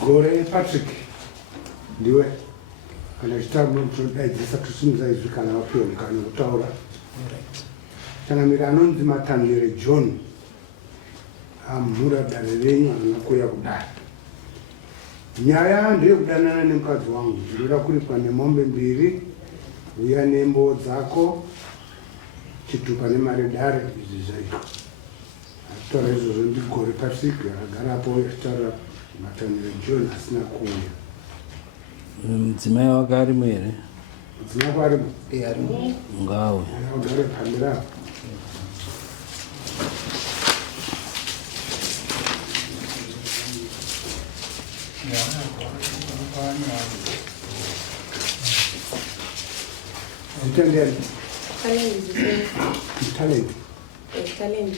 Gore Patrick ndiwe kana chitabu chodaidzisa kusumudza kana wapiwa kana kutaura tangamira anonzi Matanhere John amhura dare renyu anokuya kudai. Nyaya ndeyekudanana nemukadzi wangu ndinoda kuripwa nemombe mbiri, uya nembo dzako, chitupa nemari dare izvi zvaizvo. Ataura izvozvo ndigore Patrick akagarapo achitaura Matanhere John asina kuuya. Mudzimai wake arimo here? Mudzimai wake arimo? Arimo. Ngawe. Agare pambira. Talent. Talent. Talent.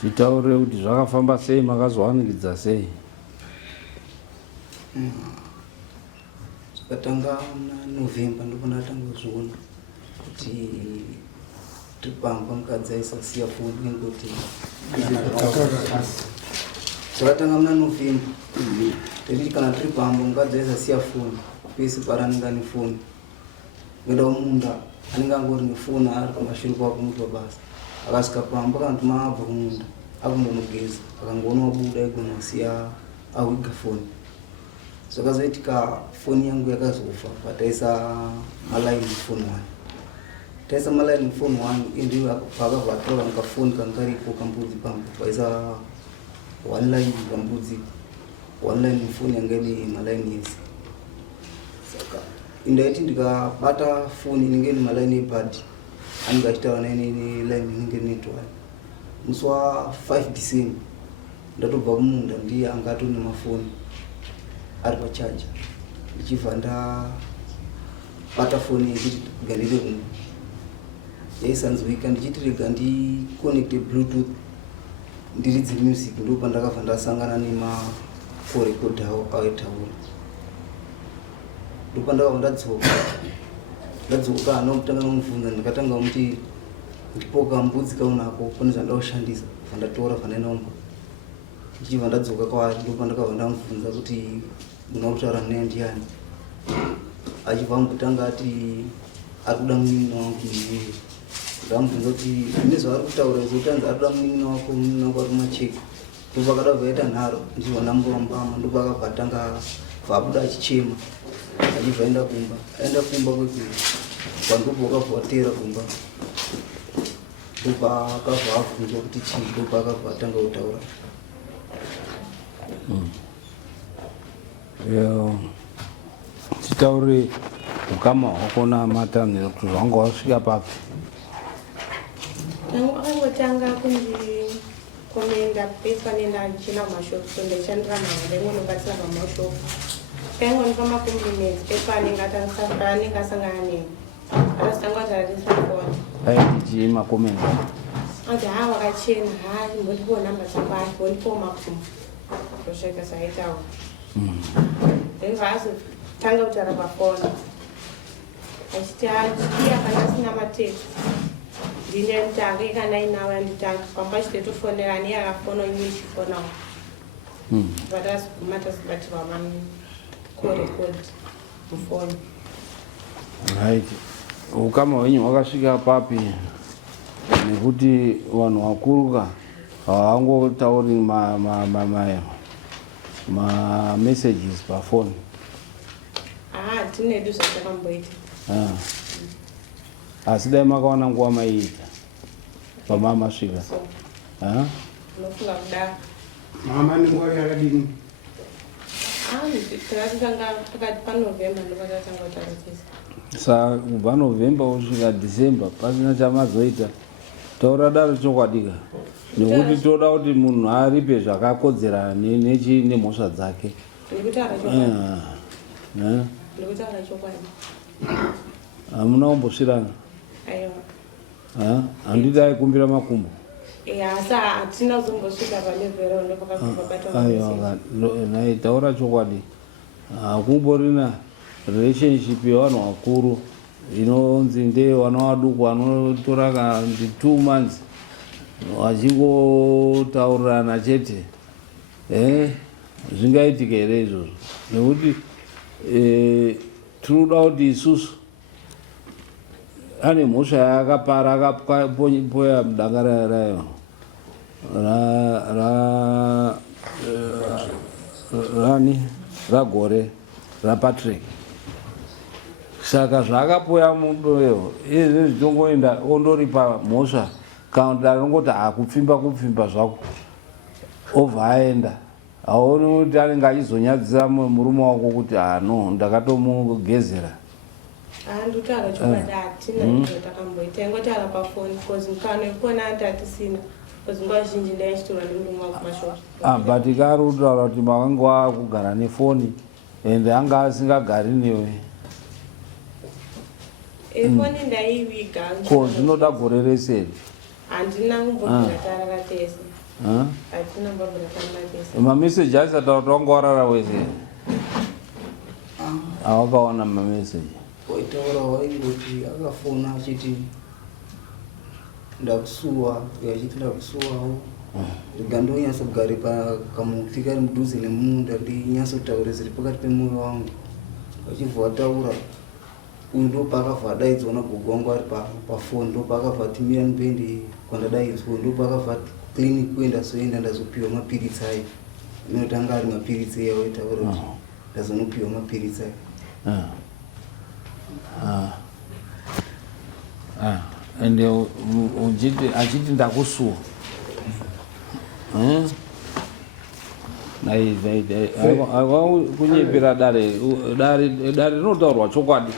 Titaure kuti zvakafamba sei, makazovanikidza sei? Zvakatanga November ndokunatanga kuzviona kuti tipamba mukadzi aisasiya foni nekuti zvakatanga muna November tekuti kana tiri pamba mukadzi aisasiya foni pese paranenge ane foni kuenda kumunda anenge angori nefoni ari kumashure kwako kumuti wabasa akasvika pamba kana kuti maabva kumunda akundomugeza akangoona wabuda igonasiya awiga foni zvakazoitika foni yangu yakazofa pataisa malaini foni 1 taisa malaini foni 1 indiyo pakabva atora mukafoni kankaripo kambudzi pambo paisa one line kambudzi one line foni yanga ine malaini yese saka indaiti ndikabata foni inenge ine malaini ebhadhi anenge achitaura naine line inenge netwani musi wa 5 December ndatobva kumunda ndiye anga atone mafoni ari pachaja ndichibva ndabata foni yekuti gandire kumwe yaisanzwika ndichiti rega ndikonekte bluetooth ndiridze music ndopa ndakabva ndasangana nemaforekod awo aitaura ndopa ndakabva ndadzoka ana kutanga nomubvunza ndakatanga kuti ndipoka mbudzi kaunako kune zvandaushandisa bva ndatora vanainaomba ndichibva ndadzoka kwaari ndopa ndakabva ndamubvunza kuti muna kutaura naye ndiani achibva mukutanga ati ari kuda munin'ina wangu miviri ndamubvunza kuti nezvaari kutaura izotanzi ari kuda munin'ina wako munin'ina wako ari kumacheka ndopa akadabva aita nharo ndichibva ndamboambama ndopa akabva atanga bvabuda achichema achibva aenda kumba kwekuti kwandopa akabva atera kumba ndopa akabva abvunzwa kuti chii ndopa akabva atanga kutaura. Titaure ukama hwako naMatanhere kuti zvanga wasvika papi? Akangotanga kundikomenda pepa nendachina kumashopu ndaishandira mhanga ingonobatsira pamashopu kaingonipa makombliments pepa anenge asangana neni akazotanga kutaratisa foni aiti makomenti ati wakachena chimbondipawo namba dzako ati bondipawo makumbo zvosvika zvaitawo then vaazotanga kutaura pafoni achiti akandasina mateksi ndine mutanga ikanainawo yanditanga pamba achitotofonera ani akafona inye chifonawo vatazoguma tazobatirwa makorekodi mufoni. Right. Ukama hwenyu hwakasvika papi nekuti vanhu vakuruka havangotauri messages pafoni? Tinedu zvatakamboita. Asi dai makawana nguva maiita pamamasvika? Unofunga kudaro. Mama nenguva yakadini? Takatanga pakati paNovember ndopatatanga kutarisisa. Saka kubva November kusvika December pasina chamazoita. Taura daro chokwadika nekuti toda kuti munhu aripe zvakakodzera nemhosva dzake. Ndikutaura chokwadi. Ndikutaura chokwadi. Hamuna kumbosvirana? Aiwa. Handiti aikumbira makumbo? Asi hatina kuzombosvika palevhero ndopakazobata. Aiwa, taura chokwadi. Hakumborina relationship yevanhu vakuru inonzi ndewana waduku anotora kandi 2 months vachingotaurirana chete zvingaitika here izvozvo nekuti tinoda kuti isusu ane mhosva yaakapara akapoya mudanga rayo ragore rapatrick. Saka zvakapoya mudoyo izvi zvitongoenda ondoripa mhosva kana kuti anongoti kupfimba zvako obva aenda. Haoni kuti anenge achizonyadzisa murume wako kuti no ndakatomugezera. Ndutaura chokwadi hatina takamboita ingotaura pafoni because mukano wekuona anti hatisina because nguva zhinji ndaichitora nemurume wako kumashopu. But ikari kutaura kuti makanga wakugara nefoni ende anga asingagari newe. Foni ndaiviga. Ko zvinoda gore reseri. Handina kumbobvira tarara tese. Hatina kumbobvira tarara tese. Mameseji asati wanga warara wese. Hawakaona mameseji. Waitaura waingoti akafona achiti ndakusuwa achiti ndakusuwawo ndikandonyasogare pakamuti kari mudhuze nemunda ndinyatsotaure zviri pakati pemwoyo wangu achibva wataura uyu ndopakabva adaidzwa nagogo wangu ari pafoni ndopakabva timira mupendi kwandadaidzwa ndopakabva clinic kuenda soenda ndazopiwa mapiritsi ayo inotanga ari mapiritsi iya waitaura kuti ndazonopiwa mapiritsi ayo. Ende achiti ndakusuwa kunyepera dare rinotaurwa chokwadi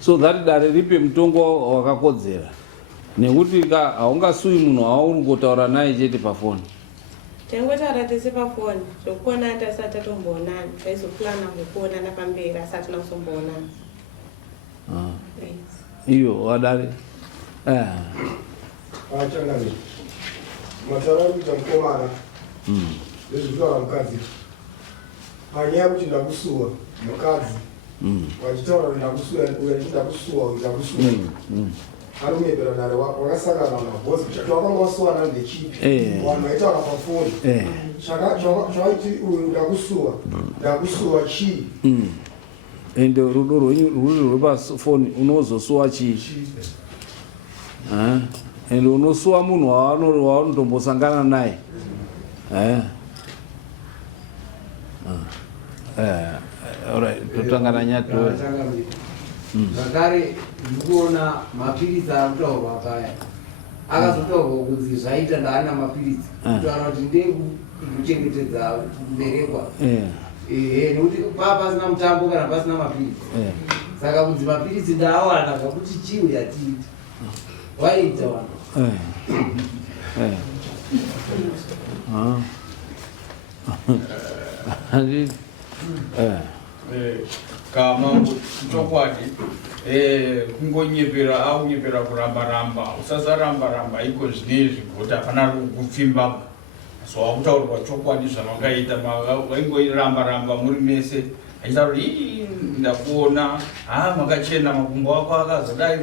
so that dare ripe mutongo wakakodzera nekuti haungasui munhu haungotaura naye chete pafoni. Taingotaura tese pafoni zvokuona ati asati atomboonana taizoplana ngokuonana pamberi asati nakusomboonana. Iyo wadare achangani mataura kuita mukomana nezvekutaura mukadzi panyaya yekuti ndakusuwa mukadzi wachitaura kuti ndakusuwa ari kunyepera nare wakasangana nabhozi kuti wakanga wasuwana ndechipi vanhu vaitaura pafoni chavaiti uyu ndakusuwa chii ende rudo rwenyu rwuri rwepafoni unozosuwa chii ende unosuwa munhu waanotombosangana naye totangana nyatoe zvakare ndikuona mapiritsi arikutaurwa paya akazotaurwa kuti zvaita ndaana mapiritsi kutaura kuti ndekuchengetedza kuberekwa nekuti pasina mutambo kana pasina mapiritsi saka kunzi mapiritsi ndaawana kakuti chiwi yatiiti waita wana kama chokwadi kungonyepera aunyepera kuramba usasaramba iko zvinezvi kuti hapana kupfimba so wakutaurwa chokwadi zvamangaita waingoiramba muri mese achitaura ndakuona makachena makumbo ako akazodai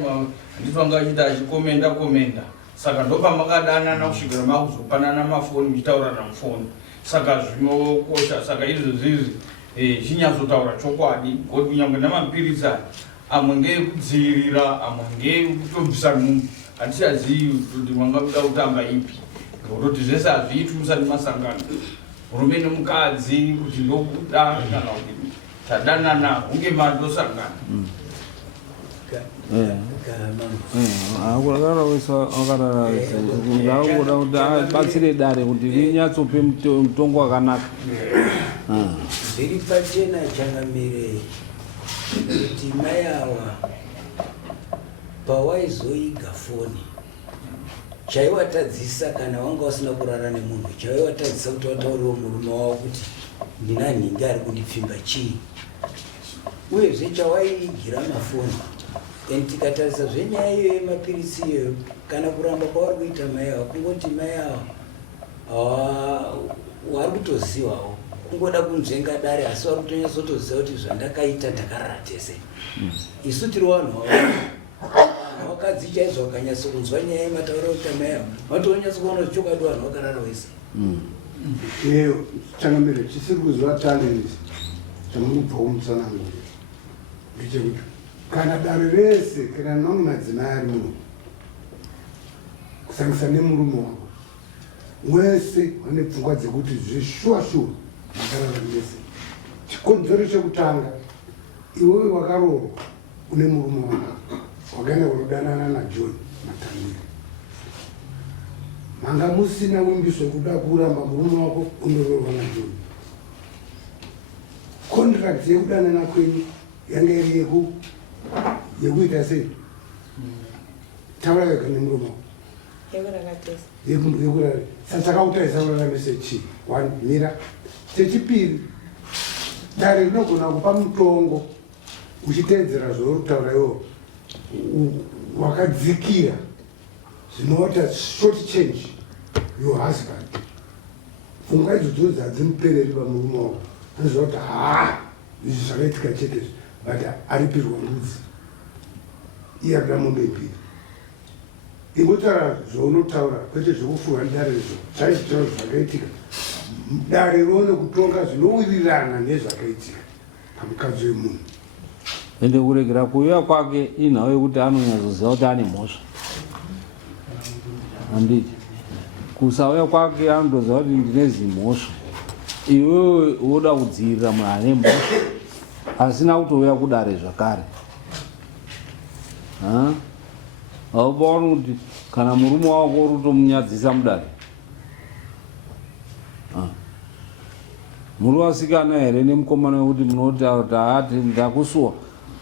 handiti wanga achita achikomenda saka ndopamakadanana kusvikira makuzopanana mafoni muchitaurana mufoni saka zvinokosha saka izvozvizvi chinyatsotaura chokwadi kuti kunyange namapiritsi amwe ngeekudzivirira amwe ngeekutobvisa munhu hatichazivi kuti mangauda kutamba ipi ngekutoti zvese hazviitwi musati masangana murume nemukadzi kuti ndokuda kana kuti tadanana hunge mandosangana. Akuda kuti abatsire dare kuti rinyatsope mutongo wakanaka. Zviri pachena Changamire kuti mai ava pawaizoiga foni chaivatadzisa kana wanga usina kurara nemunhu chaivatadzisa kuti watauriwo murume wavo kuti ndina nhingi ari kundipfimba chii uyezve chawaiigira mafoni and tikatarisa zvenyaya iyoyo yemapiritsi iyoyo kana kuramba kwavari kuita mai ava kungoti mai ava wari kutozivawo kungoda kunzvenga dare asi wari kutonyatsotoziva kuti zvandakaita ndakarara tese isu tiri vanhu wakadzi chaizvo wakanyatsa kunzwa nyaya yematauro utamayo watonyatsa kuona kuti chokwadi vanhu vakarara wese Iyo changamire chisiri kuzwa talent chamubva kumutsanangu ngechekuti kana dare rese kana nomwe madzimai ari muno kusangisa nemurume wako wese vane pfungwa dzekuti zveshuwa makarara mese. Chikonzero chekutanga iwewe wakaroorwa une murume wako wakaenda kunodanana naJohn Matanira, manga musina wimbiso kuda kuramba murume wako unoroorwa naJohn. Contract yekudanana kwenyu yanga iri yekuita sei? Taura wega nemurume wako yekurara. Sachakautaisa urarame sechi one mira. Chechipiri, dare rinogona kupa mutongo uchiteedzera zvaurikutaura iwo wakadzikira zvinota short change your husband. Pfungwa idzodzo hadzimupereri pamurume wako. Anoziva kuti izvi zvakaitika chetezvo but aripirwa mbudzi iye akuda mombe mbiri. Ingotaura zvaunotaura kwete zvokufurwa nedare izvo chaizvitaura zvakaitika. Dare rione kutonga zvinowirirana nezvakaitika pamukadzi wemunhu. Ende kuregera kuuya kwake inhau yekuti anonyatsoziva kuti ane mhosva. Handiti kusauya kwake anotoziva kuti ndine zimhosva. Iwewe woda kudzivirira munhu ane mhosva asina kutouya kudare zvakare. Haupaoni kuti kana murume wako uri kutomunyadzisa mudare, muri vasikana here nemukomana wekuti munotaura kuti ndakusuwa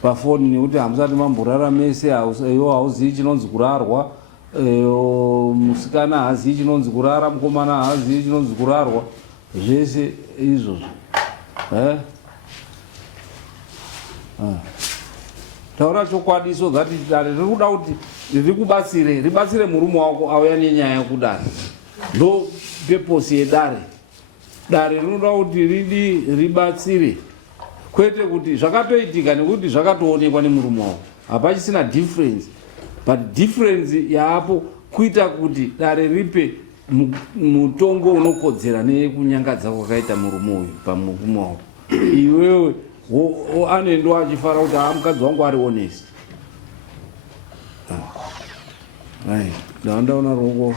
pafoni nekuti hamusati mamborara mese, iwo hauzivi chinonzi kurarwa, musikana haazivi chinonzi kurara, mukomana haazivi chinonzi kurarwa, zvese izvozvo. Taura chokwadi so that dare riri kuda kuti ribatsire murume wako auya nenyaya yekudare. Ndo peposi yedare. Dare rinoda kuti ribatsire, kwete kuti zvakatoitika nekuti zvakatoonekwa nemurume wako. Hapachisina difference, but difference yaapo kuita kuti dare ripe mutongo unokodzera nekunyangadza kwakaita murume uyu pamurume wako. Iwewe anendo achifara kuti mukadzi wangu ari honest. Ndaona ruoko.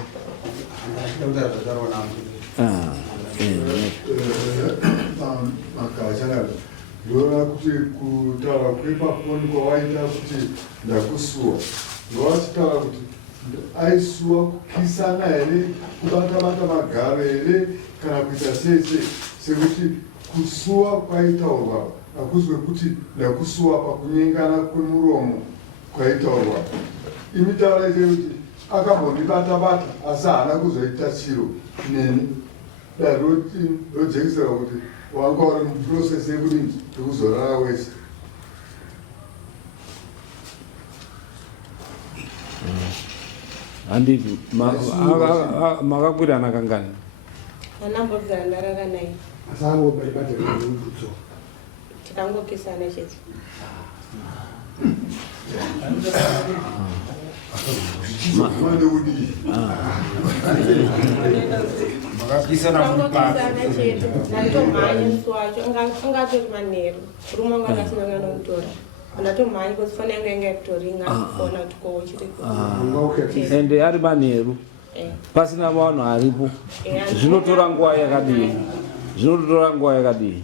Ndoona kuti kutaura kwepafoni kwawaita kuti ndakusuwa, ndowachitaura kuti aisuwa kukisana here, kubata-bata magaro here, kana kuita sei, sekuti kusuwa kwaitaurwa hakuzwe kuti ndakusuwa pakunyengana kwemuromo kwaitaurwa. Imi taura ite kuti akambondibata-bata asi haana kuzoita chiro neni. Dajekisera kuti wanga uri muprocess yekudini yekuzorara wese. Handiti makakwirana kangani? Anambogara ndarara naye. Asi angobata nemubvutso. Tikangokisana chete. Tikangokisana chete. Ndatomhanya musi wacho angatori manheru. Murume wangu akasina kanomutora. Ndatomhanya kuti foni yangu yanga ikutoringa ndikufona kuti ko uchiri. Ende ari manheru pasina vanhu aripo. Zvinotora nguva yakadii?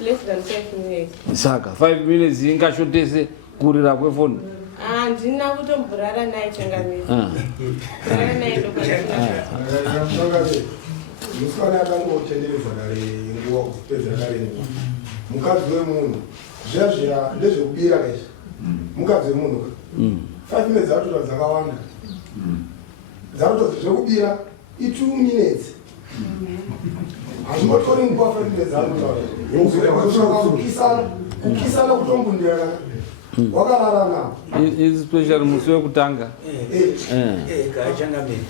Less than 5 minutes. Saka 5 minutes ingashotese kurira kwefoni. Handina kutomborara naye changamire. Kurara naye ndokwanisa. Musikana akangotenderedzwa dare nguva kupedza dare. Mukadzi wemunhu zviya ndezvekubira kaizvi. Mukadzi wemunhu 5 minutes dzakutora dzakawanda. Dzakutora zvekubira 2 minutes. Hazvimbotori nguva 5 minutes dzakutora. Kukisana kutombundira wakararana. Especially musi wekutanga. Kachangamire.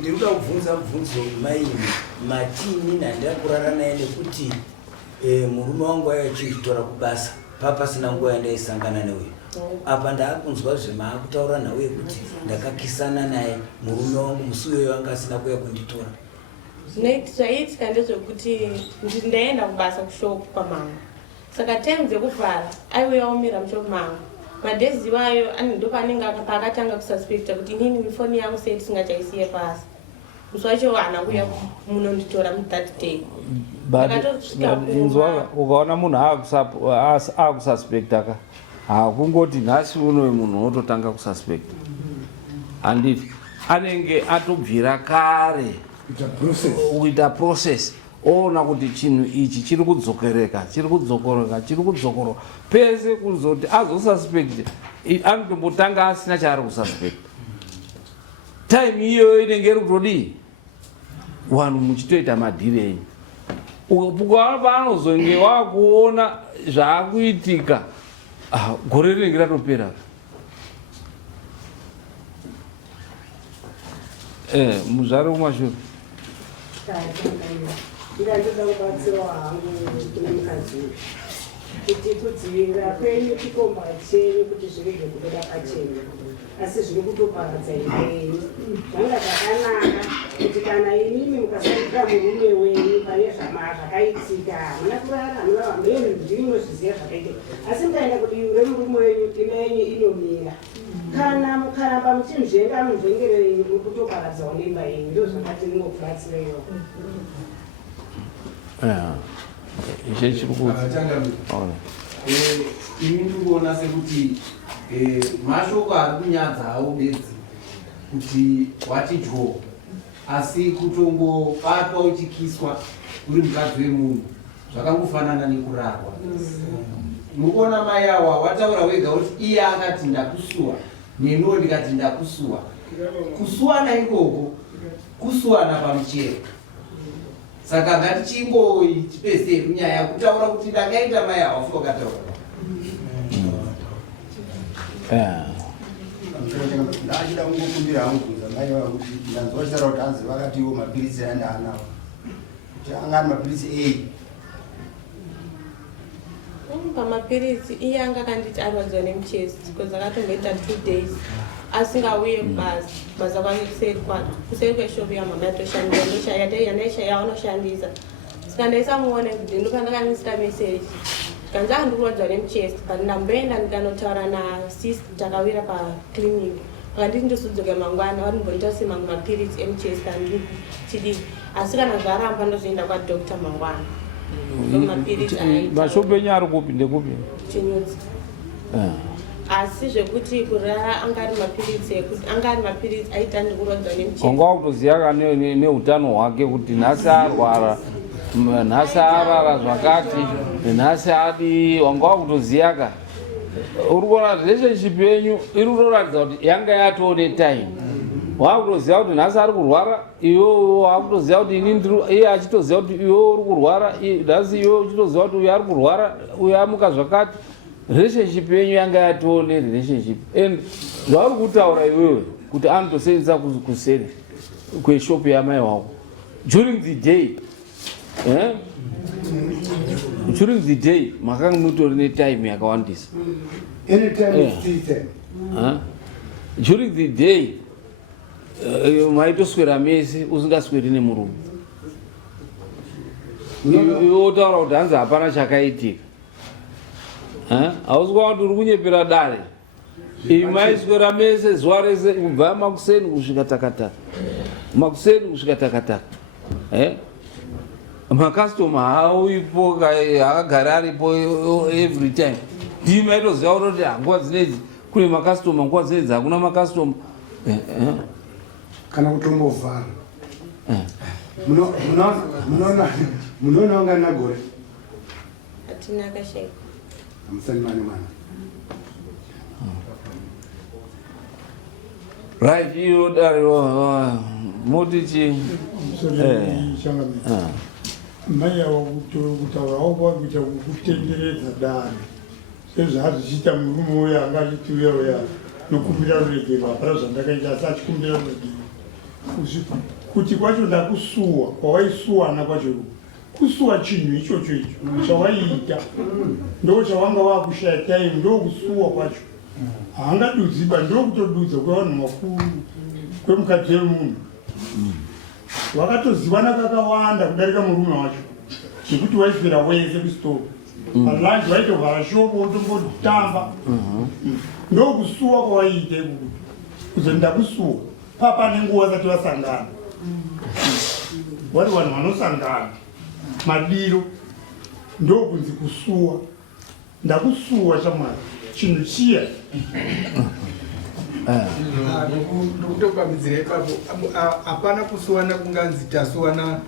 Ndinoda kubvunza mubvunzo maini matini nandakurara naye nekuti murume wangu aya achitora kubasa papasina nguva yandaisangana newe apa ndaakunzwa zvemaakutaura nawe kuti ndakakisana naye murume wangu musi uyoyo anga asina kuuya kunditora. Zvaiitika ndezvekuti ndaenda kubasa kushopu kwamangu, saka time dzekuvhara aiuya omira mushopu mangu. Madhezi iwayo ndo paanenge paakatanga kususpecta kuti inini foni yangu sei tisingachaisiye pasi. Musi wacho ana kuuya munonditora mu-3rd day. Ukaona munhu akususpecta ka hakungoti nhasi unowe munhu ototanga kususpecta, handiti anenge atobvira kare kuita process oona kuti chinhu ichi chiri kudzokoreka pese kuzoti azosuspecta anotombotanga asina chaari kususpecta. Time iyoyo inenge iri kutodii vanhu muchitoita madhiri enyu. Ukaona paanozonge wakuona zvaakuitika gore rinenge ratopera. Muzvare kumashure ndandoda kubatsirawo hangu kune mukadzi kuti kudzivirira kwenyu chikomba chenyu kuti zvirege kubuda pachenyu, asi zviri kutoparadza ipenyu. Zvanga zvakanaka kuti kana inimi mukasaitira murume wenyu pane zvakaitika hamuna kurara, hamuna vamweni ndinozviziva zvakaitika, asi mukaenda kudivi murume wenyu imba yenyu inomira. Kana mukaramba muchimuzvenga muzvengero yenyu muri kutoparadzawo nemba yenyu. Ndo zvakati ndinokubatsireyo. Ini ndikuona sekuti mashoko ari kunyadza hawo bedzi kuti wati dyo, asi kutongobatwa uchikiswa uri mukadzi wemunhu zvakangofanana nekurarwa. Mukuona mai awa wataura wega kuti iye akati ndakusuwa, neniwo ndikati ndakusuwa. Kusuwana ikoko kusuwana pamuchero. Saka ngatichingoipese nyaya kutaura kuti ndakaita mai awa fuka kataura. Ndachida kungokumbira hangu mai vangu kuti ndanzwa chitaura kuti hanzi vakati iwo mapirisi ane anawo kuti anga ari mapirisi ei. Pamapirisi iye anga akanditi arwadziwa nemuchest because akatomboita 2 days asingauye kubasa kwake kuseri kweshopu yamama yatoshandisa yaanoshandisa. Saka ndaisamuone kuti ndopandakanisika meseji kanzi andikurwadziwa nemuchest, but ndamboenda ndikanotaura nasisi takawira paclinic pakanditi ndosudzoka mangwana varimbonditasei mamwe mapirisi emuchest andiri chidii, asi kana zvaramba ndozoenda kwadokta mangwana. Mashopu enyu ari kupi ndekupi? Chinyudzi. Asi zvekuti kurara angari mapirisi aita ndikurwadziwa nemuchest. Wanga wakutoziya neutano hwake kuti nhasi arwara, nhasi arara zvakati, nhasi adi, wanga wakutoziya ka. Uri kuona relationship yenyu iri kutoratidza kuti yanga yatone time. Wakutoziya kuti nhasi ari kurwara, iwo wakutoziya kuti iye achitoziya kuti iwo uri kurwara, nhasi iwo uchitoziya kuti uyo ari kurwara, uyo amuka zvakati. Relationship yenyu yanga yatone relationship. And zvauri kutaura iwewe kuti anotosenzesa kuseri kweshopu yamai wako during the day. During the day makanga mutori netime yakawandisa. During the day maitoswera mese usingasweri nemurume. Iwe otaura kuti hanzi hapana chakaitika. Hausi kuona kuti uri kunyepera dare. Maiswera mese zuva rese kubva makuseni kusvika takataka. Makuseni kusvika takataka. Makastoma hauipo akagara aripo every time. Ndii maitoziva kuti nguva dzinedzi kune makastoma, nguva dzinedzi hakuna makastoma. Kana kutombovhara. Munoona wanga nagore? Hatina akasheka. Amusani mani. Right, you dare mutichi. Maya wakutaura wako kutenderedza dare sezvaazvichita murume uyo anga achitiuya uya nokumbira ruregerwa hapana zvandakaita asi achikumbira ruregerwa kuti kwacho ndakusuwa kwawaisuwana kwacho kusuwa chinhu ichocho icho chawaiita ndo chawanga wakushaya time ndo kusuwa kwacho haangadudziba ndokutodudza kwevanhu makuru kwemukadzi wemunhu wakatozivana kakawanda kudarika murume wacho chekuti waifira wese kusitopu palanji waitovhara shoko wotombotamba ndokusuwa kwawaiita ikukuti kuzonda kusuwa papa nenguva vasati vasangana vari vanhu vanosangana madiro ndokunzi kusuwa ndakusuwa shamwari chinhu chiya ndokutopambidzira ipapo hapana kusuwana kunganzi tasuwana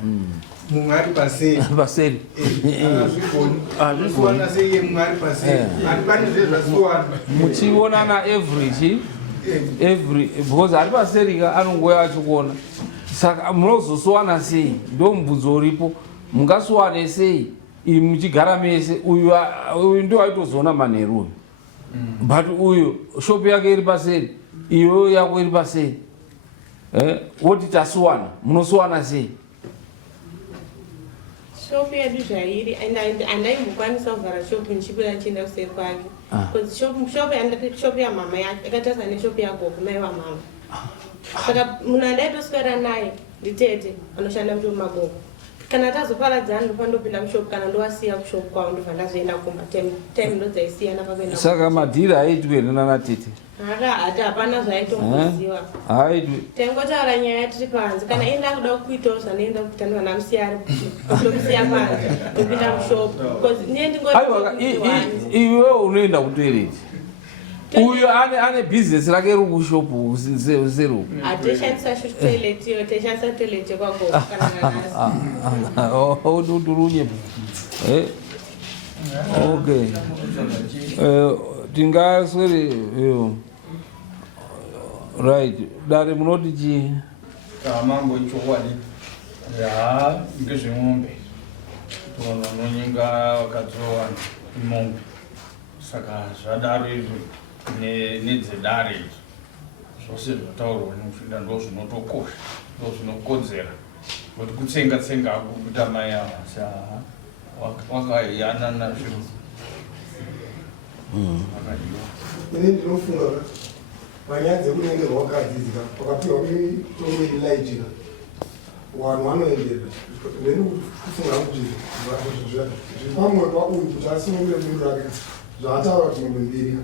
mumwe ari paseri paseri azvigoni seiye mumwe ari paseri hati pane zvezvasuwana muchionana every because ari paserika anongoya achikuona saka munozosuwana sei ndo mubvunzo uripo mungasuwane sei imi muchigara mese uyu ndo aitozoona manheru but uyu shopu yake iri paseri iweyo yako iri paseri woti tasuwana munosuwana sei shopu yedu zvairi handaimbokwanisa kuvhara shopu ndichipira chienda kuseri kwake shopu yamama yake akatarisa neshopu yagogo mai vamama saka munhu andaitoswera naye nditete anoshanda mushopu magogo kana tazoparadzana ndofa ndopinda mushopu kana ndowasiya kushopu kwavo ndobva ndazoenda kumba time ndodzaisiyana pakuenda saka madhiri haitwi enana tete hati hapana zvaitomboziva haitwi taingotaura nyaya tiri panze kana enda kuda kuitawo zvanoenda kuita ndovanamusiya ndomusiya panze ndopinda mushopu iwe unoenda kutoireti uyu ane bhizinesi rake riri kushopu seruku hatoshandisa toiletiyo toshandisa toileti kwagogo kana uturunye okay tingaswere right dare munoti chii mambo ichokwadi ngezvemombe vanonyinga vakadzowana imombe saka zvadaro izvi nedzedare izvi zvose zvataurwa nemusvinda ndo zvinotokosha ndo zvinokodzera kuti kutsenga kuita mai ava wakayanana zvinhu vakadiwa ini ndinofunga panyaya dzekunyengerwa wakadzidzika wakapiwa mitombo inilaitika vanhu vanoenderera ndeni kufunga kuti zvipamwepa uyu kuti asunungire bundu rake zvaataura kuti ngombe mbiri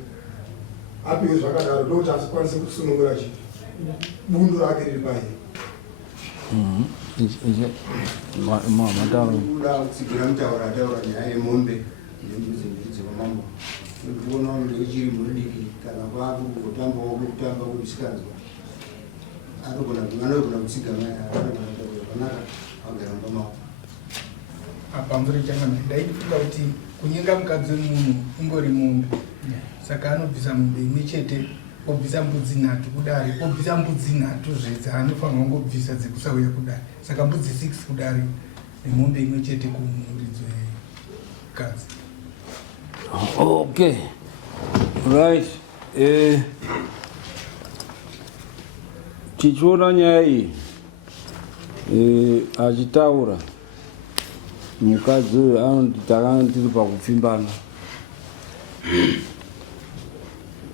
apiwe zvakadaro ndokuti asikwanise kusunungura chi bundu rake riri paye kuda kutsigira mutaura ataura nyaya yemombe nembuzi mbiri dzevamambo ndikuona kuti ichiri muridiki kana kwakutambawo kutamba kudisikazwa anogona kutsiga mai anogona zvakanaka agara mbamawo pamvuri changana ndaifunga kuti kunyenga mukadzi wemunhu ingori mombe saka anobvisa mombe imwe chete obvisa mbudzi 3 kudare obvisa mbudzi 3 zvedzaanofanirwa kungobvisa dzekusauya kudare saka mbudzi 6 kudare nemombe imwe chete kumuridzo yekadzi okay right tichiona nyaya iyi achitaura mukadzi uyu anoti takanga tiri pakupfimbana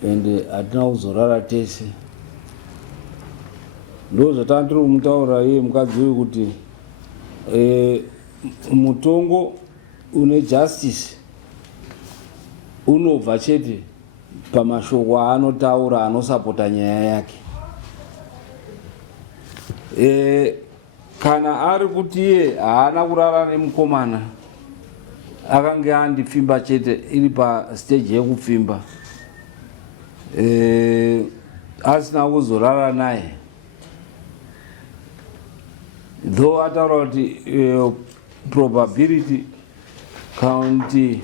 ende hatina kuzorara tese ndo zvatanga tiri kumutaura iye mukadzi uyu kuti mutongo une justice unobva chete pamashoko aanotaura anosapota nyaya yake kana ari kuti iye haana kurara nemukomana akange andipfimba chete iri pastage yekupfimba asina kuzorara naye though ataura kuti probability kaunti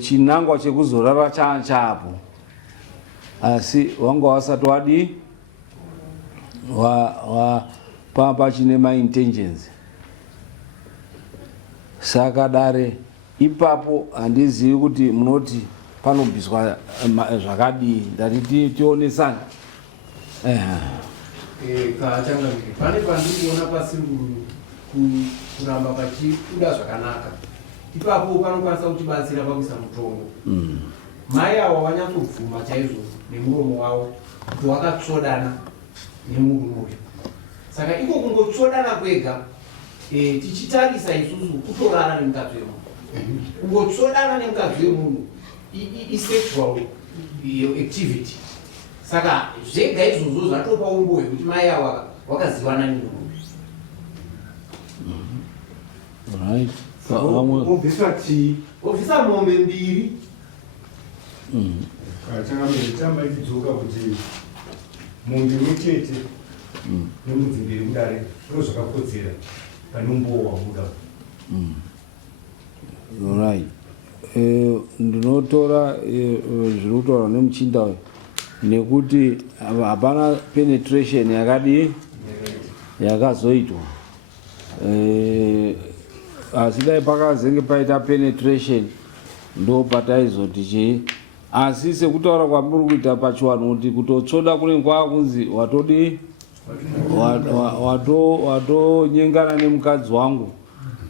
chinangwa chekuzorara chapo asi wanga wasati wadi pachine maintentions saka dare ipapo handizivi kuti munoti panobviswa zvakadii ndati tionesana kachangamire pane pandiriona pasiri kuramba pachibuda zvakanaka ipapo panokwanisa kutibatsira pakuisa mutongo mai ava vanyatsobvuma chaizvo nemuromo wavo kuti wakatsvodana nemunhu uyu. Saka iko kungotsvodana kwega tichitarisa isusu kutorara nemukadzi wemunhu. Kungotsvodana nemukadzi wemunhu isexual activity. Saka zvega izvozvo zvatopa umbo hwekuti mai ava vakazivana nemunhu uyu. Right. Obvisa mombe mbiri. Tamba ichidzoka kuti mombe muchete nembudzi mbiri kudare ndo zvakakodzera pane umbowo wabuda. Right. Ndinotora zviri kutaurwa nemuchinda uyu nekuti hapana penetration yakazoitwa. Asi dai pakazenge paita penetration ndo pataizoti asi sekutaura kwamuri kuita pachivanhu kuti kutotsoda kunenge kwakunzi watonyengana nemukadzi wangu,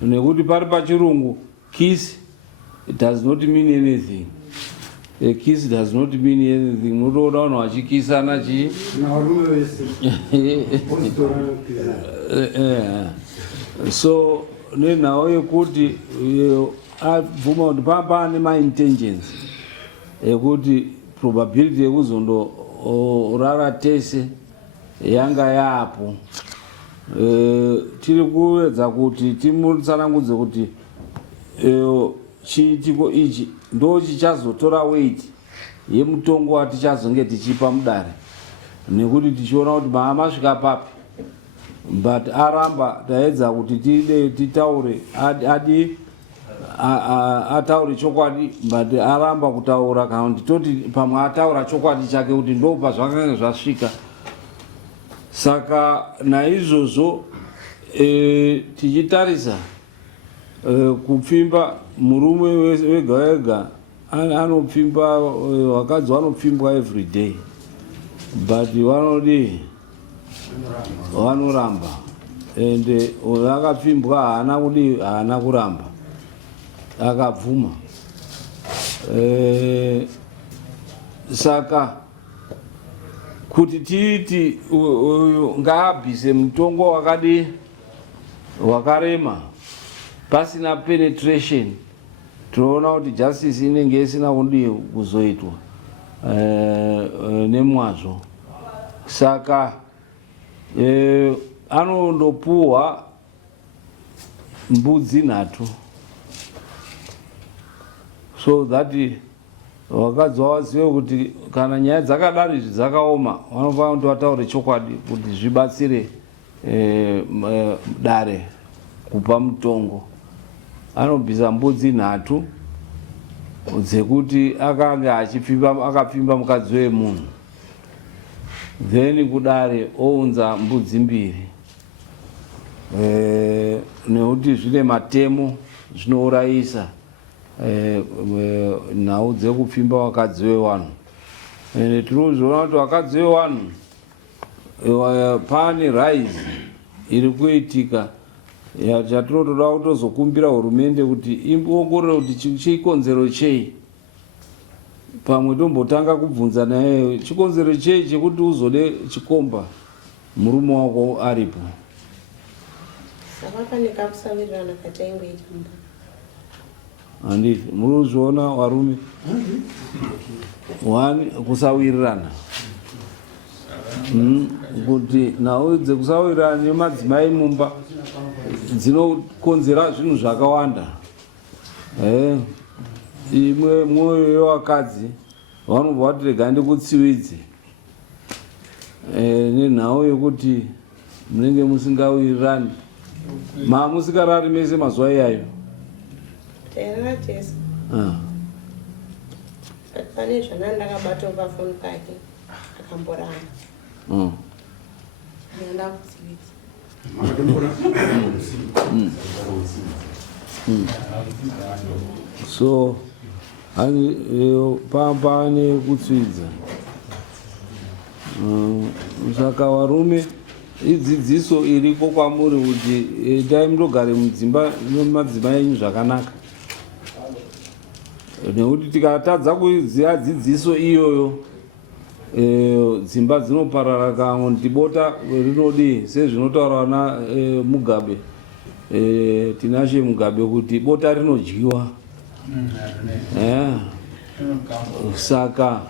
nekuti pari pachirungu kiss does not mean anything. A kiss does not mean anything. Unotoona vanhu vachikisana so nenhau yekuti abvuma kuti pane ma-intentions ekuti probability yekuzondorara tese yanga yapo. Tiri kuedza kuti timutsanangudze kuti chiitiko ichi ndo chichazotora weight yemutongo watichazonge tichipa mudare, nekuti tichiona kuti maamasvika papi. But aramba taedza kuti titaure ataure chokwadi, but aramba kutaura kana kuti toti pamwe ataura chokwadi chake kuti ndo pazvakanga zvasvika. Saka naizvozvo tichitarisa kupfimba, murume wega wega anopfimba, vakadzi vanopfimbwa every day, but vanodi vanoramba, ende akapfimbwa haana kuramba, akabvuma. Saka kuti titi ngaabvise mutongo wakarema pasina penetration, tinoona kuti justice inenge isina kuzoitwa nemwazvo. Saka anondopuhwa mbudzi 3 so that vakadzi vazive kuti kana nyaya dzakadaro izvi dzakaoma, vanofanira kuti vataure chokwadi kuti zvibatsire dare kupa mutongo. Anobvisa mbudzi 3 dzekuti akanga akapfimba mukadzi wemunhu, then kudare ounza mbudzi 2 nekuti zvine matemo zvinourayisa nhau dzekupfimba vakadzi wevanhu. Ende tinozviona kuti vakadzi wevanhu pane rise iri kuitika chatinotoda kutozokumbira hurumende kuti iongorore kuti chikonzero chei. Pamwe tombotanga kubvunza naye chikonzero chei chekuti uzode chikomba murume wako aripo. Saka panika kusawirirana kataingoita mba. Handiti muruzviona varume kusawirirana kuti nhau dzekusawirirana nemadzimai mumba dzinokonzera zvinhu zvakawanda. Imwe mwoyo yevakadzi vanobva vati rega ndikutsividze nenhau yekuti munenge musingawirirani, musikarari mese mazuva iyayo. Tairara tese. Pane zvana ndakabata pafoni pake akamborana. Nanda kutsividza. So pane kutsvidza. Saka varume idzidziso iriko kwamuri kuti itai mundogare mudzimba nemadzimai enyu zvakanaka. nekuti tikatadza kuziya dzidziso iyoyo dzimba dzinoparara kamwe. Bota rinodi sezvinotaura na Mugabe, tinashe Mugabe kuti bota rinodyiwa. Saka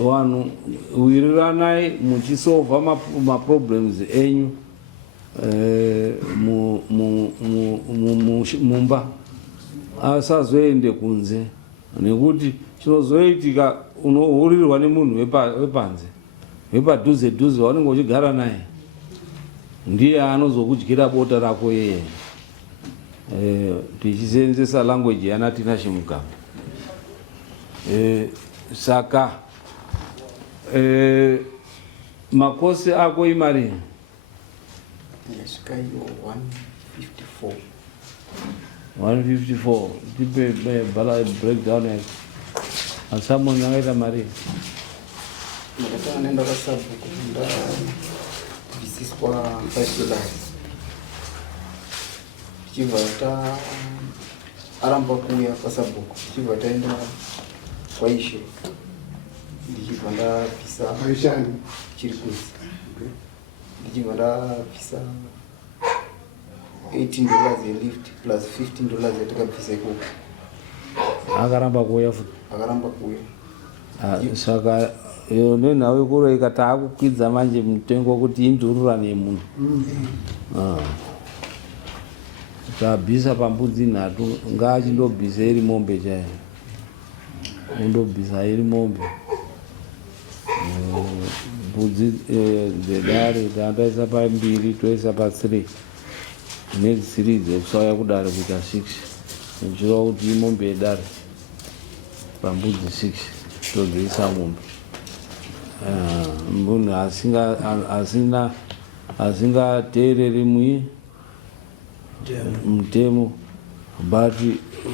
vanhu wiriranai muchisovha maproblems enyu mumba, asazoende kunze, nekuti chinozoitika unohurirwa nemunhu wepanze, wepadhuze dhuze waunenge uchigara naye, ndiye anozokudyira bota rako yeye. Tichiseenzesa language yana Tinashe Mugabe. Saka makosi ako imari yasvika iyo 154 tipe breakdown yake asamoni akaita mari ndakatanga nenda kasabhuku ndabvisiswa $5 tichibva aramba kuuya pasabhuku tichibva taenda kwaishe ndichibva ndabvisa chiri kunzi ndichibva ndabvisa $18 yelift plus $15 yatakabvisa ikoko. Akaramba kuuya futi. Akaramba kuuya. Saka nenhawe kuro ikati akukwidza manje mutengo kuti indururane yemunhu. Tabvisa pambudzi 3 ngaachindobvisa iri mombe chaiyo. Undobvisa iri mombe. Mbudzi dzedare tandaisa pa2 toisa pa3. Nedzi 3 dzekusauya kudare kuita 6. Nchirova kuti imombe yedare pambudzi 6 tozoisa mombe. Munhu asingateereri mutemo, but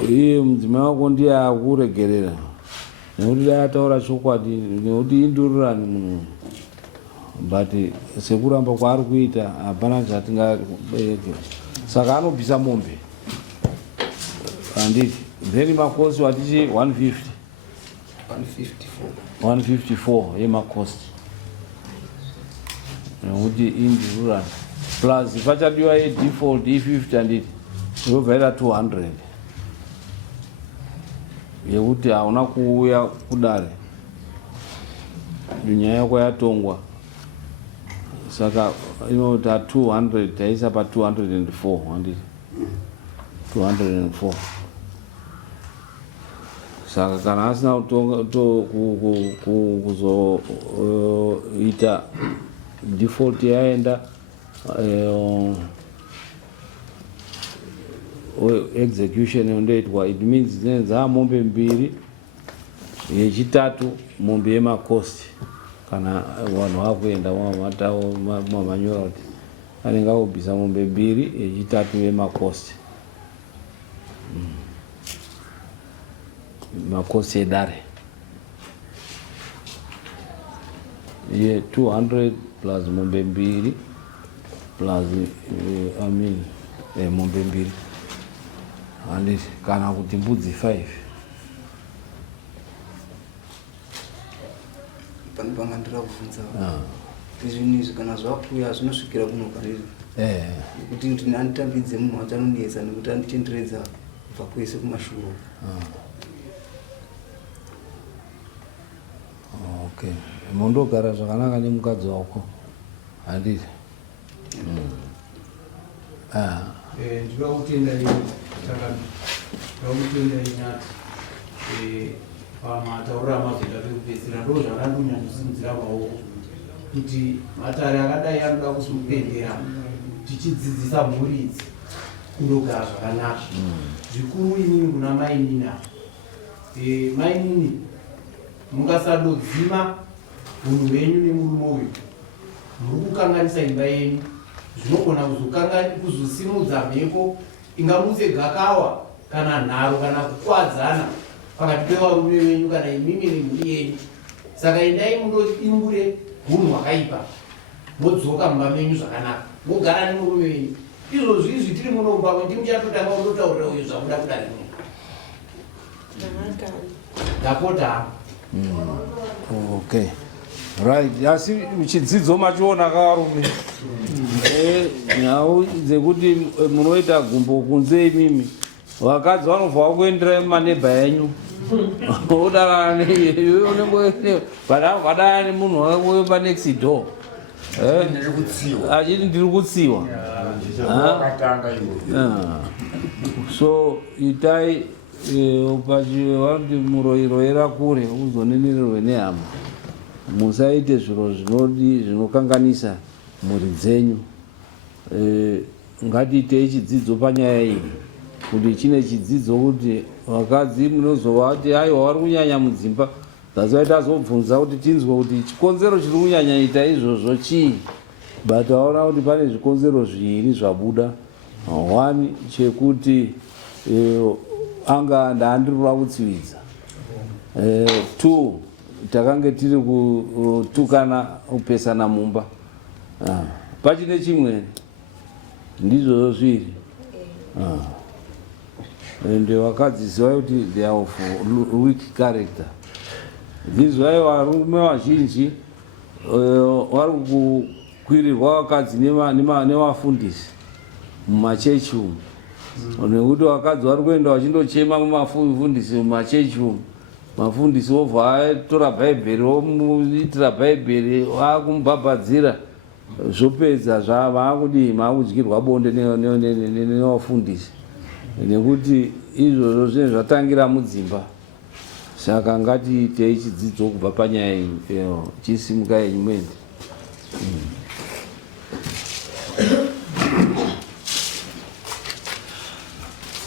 iye mudzimai wako ndiye akuregerera, nekuti dai ataura chokwadi, nekuti indururani munhu, but sekuramba kwaari kuita hapana zvatingabereke. Saka anobvisa mombe handiti, then makosi watichi 154 yemakosti, nekuti indururani plus pachadiwa default E50 handiti yobvaira 200 yekuti hauna kuuya kudare nyaya yako yatongwa. Saka inota 200 taisa pa 204 handiti 204. Saka kana asina kuzoita default yaenda execution yondoitwa, it means dzinenza mombe 2, yechitatu mombe yemakosti. Kana vanhu vakuenda mamanyora kuti anenge akubvisa mombe 2, yechitatu yemakosti, makosti edare ye 200 plus mombe 2 plus mombe 2 handiti, kana kuti mbudzi 5. Pane pangandira kubvunza izvini izvi kana zvakuya zvinosvikira kuno pariri kuti ndinanditambidze munhu wachanonetsa nekuti anditenderedza kubva kwese kumashuro. Okay, mondogara zvakanaka nemukadzi wako handiti? Ndinoda kutenda inyati pamatauriro amazoita kupedzisira ndo zvakandonyanyosimudzira maoko kuti matare akadai anoda kusimupendera tichidzidzisa mhuri idzi kundogara zvakanaka. Zvikuru inini kuna mainini mainini mungasadodzima munhu wenyu nemurume uyu muri kukanganisa imba yenyu, zvinogona kuzosimudza mheko ingamutse gakawa kana nharo kana kukwadzana pakati pevarume venyu kana imimi nemhuri yenyu. Saka endai mundoimbure hunhu hwakaipa modzoka mumba menyu zvakanaka mogara nemurume wenyu. Izvozvi izvi tiri muno pamwe ndimuchatotanga kundotaurira uyu zvamuda kudari muno ndapota Okay. Right. Asi chidzidzo machiona karume. Nyau dzekuti munoita gumbo kunze imimi. Vakadzi vanobva kuendera maneba yenyu. Udara newe unenge vadana nemunhu wako pa next door. Achiti ndiri kutsiwa. So itai upachivanti muroiroera kure uzonenererwe nehama. Musaite zviro zvinokanganisa mhuri dzenyu. Ngatiitei chidzidzo panyaya iyi kuti chine chidzidzo kuti vakadzi munozova kuti aiwa vari kunyanya mudzimba dzasoita azobvunza kuti tinzwe kuti chikonzero chiri kunyanya ita izvozvo chii, but vaona kuti pane zvikonzero zviviri zvabuda. One chekuti anga ndaandirura kutsividza. Two takange tiri kutukana kupesana mumba. Pachine chimwe ndizvo zviri. Ende vakadzi zivai kuti they are of weak character. Zizvai varume vazhinji vari kukwirirwa vakadzi nevafundisi mumachechi umu. Nekuti vakadzi vari kuenda vachindochema mumafundisi mumachechi umu. Mafundisi obva atora bhaibheri omuitira bhaibheri akumubhabhadzira zvopedza zvavakudii maakudyirwa bonde nevafundisi. Nekuti izvozvo zvinenge zvatangira mudzimba. Saka ngatiitei chidzidzo kubva panyaya iyi chisimuka yenyu mwende.